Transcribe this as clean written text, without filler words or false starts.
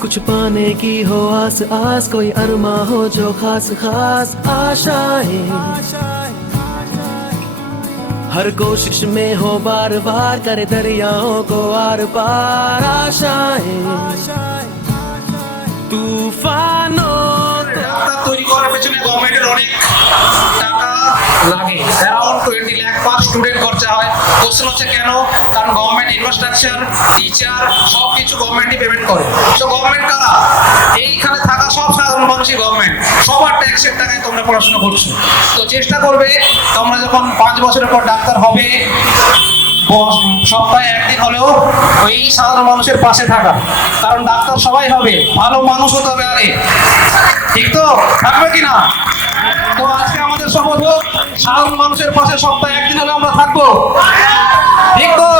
कुछ पाने की हो आस आस, कोई अरमा हो जो खास खास आशाएं, हर कोशिश में हो बार बार, करे दरियाओं को आर पार आशाएं, तूफानों ডাক্তার তৈরি করার পেছনে গভর্নমেন্টের অনেক টাকা লাগে, অ্যারাউন্ড 20 লাখ পার স্টুডেন্ট খরচা হয়। কোশ্চেন হচ্ছে কেন? কারণ গভর্নমেন্ট ইনফ্রাস্ট্রাকচার, টিচার সবকিছু গভর্নমেন্টই পেমেন্ট করে। তো গভর্নমেন্ট কারা? এইখানে থাকা সব সাধারণ মানুষই গভর্নমেন্ট, সবার ট্যাক্সের টাকায় তোমরা পড়াশোনা করছো। তো চেষ্টা করবে তোমরা যখন 5 বছরের পর ডাক্তার হবে, সপ্তাহে একদিন হলেও ওই সাধারণ মানুষের পাশে থাকা, কারণ ডাক্তার সবাই হবে, ভালো মানুষ হতে হবে। আরে ঠিক তো? থাকবে কিনা? তো আজকে আমাদের শপথ হোক, সাধারণ মানুষের পাশে সপ্তাহে একদিন হলে আমরা থাকবো। ঠিক তো?